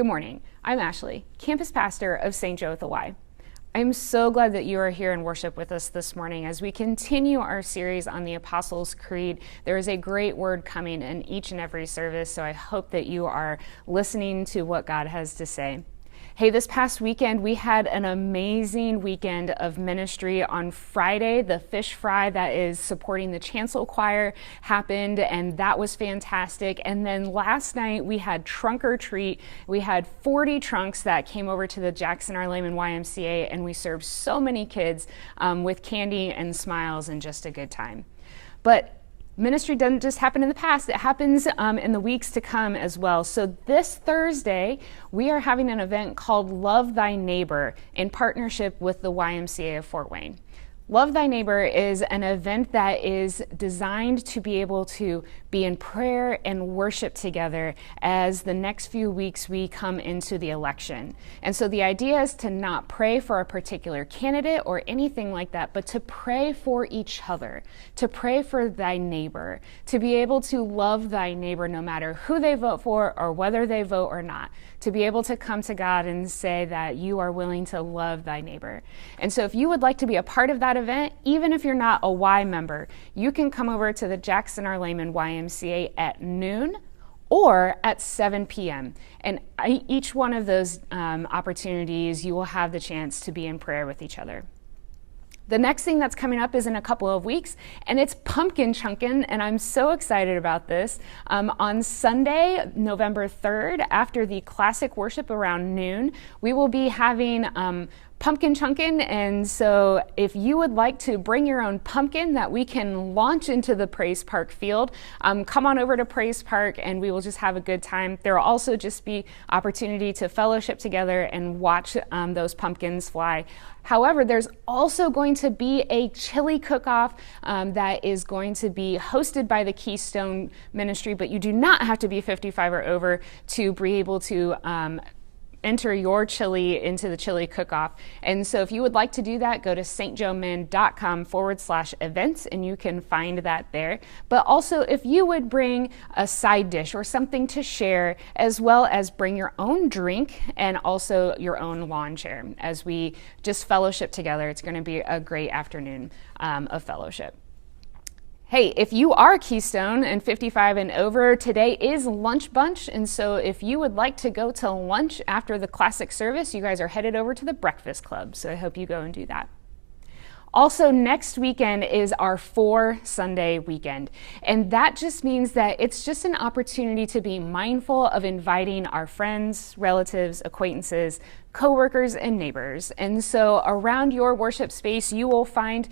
Good morning. I'm Ashley, campus pastor of St. Joe at the Y. I'm so glad that you are here in worship with us this morning as we continue our series on the Apostles' Creed. There is a great word coming in each and every service, so I hope that you are listening to what God has to say. Hey, this past weekend, we had an amazing weekend of ministry. On Friday, the fish fry that is supporting the chancel choir happened, and that was fantastic. And then last night, we had trunk or treat. We had 40 trunks that came over to the Jackson R. Lehman YMCA, and we served so many kids with candy and smiles and just a good time. But ministry doesn't just happen in the past, it happens in the weeks to come as well. So this Thursday, we are having an event called Love Thy Neighbor in partnership with the YMCA of Fort Wayne. Love Thy Neighbor is an event that is designed to be able to be in prayer and worship together as the next few weeks we come into the election. And so the idea is to not pray for a particular candidate or anything like that, but to pray for each other, to pray for thy neighbor, to be able to love thy neighbor no matter who they vote for or whether they vote or not, to be able to come to God and say that you are willing to love thy neighbor. And so if you would like to be a part of that event, even if you're not a Y member, you can come over to the Jackson R. Lehman YMCA at noon or at 7 p.m. And each one of those opportunities, you will have the chance to be in prayer with each other. The next thing that's coming up is in a couple of weeks, and it's Pumpkin Chunkin', and I'm so excited about this. On Sunday, November 3rd, after the classic worship around noon, we will be having Pumpkin Chunkin', and so if you would like to bring your own pumpkin that we can launch into the Praise Park field, come on over to Praise Park and we will just have a good time. There will also just be opportunity to fellowship together and watch those pumpkins fly. However, there's also going to be a chili cook-off that is going to be hosted by the Keystone Ministry, but you do not have to be 55 or over to be able to enter your chili into the chili cook-off. And so if you would like to do that, go to stjoemin.com/events and you can find that there. But also if you would bring a side dish or something to share, as well as bring your own drink and also your own lawn chair as we just fellowship together. It's going to be a great afternoon of fellowship. Hey, if you are Keystone and 55 and over, today is Lunch Bunch, and so if you would like to go to lunch after the classic service, you guys are headed over to the Breakfast Club, so I hope you go and do that. Also, next weekend is our 4 Sunday weekend, and that just means that it's just an opportunity to be mindful of inviting our friends, relatives, acquaintances, coworkers, and neighbors. And so around your worship space, you will find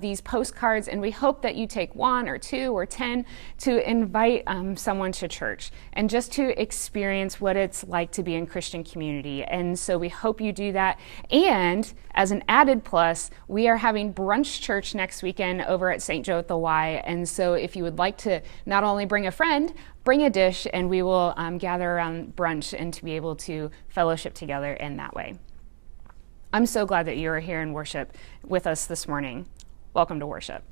these postcards, and we hope that you take 1 or 2 or 10 to invite someone to church and just to experience what it's like to be in Christian community. And so we hope you do that. And as an added plus, we are having brunch church next weekend over at St. Joe at the Y. And so if you would like to not only bring a friend, bring a dish, and we will gather around brunch and to be able to fellowship together in that way. I'm so glad that you are here in worship with us this morning. Welcome to worship.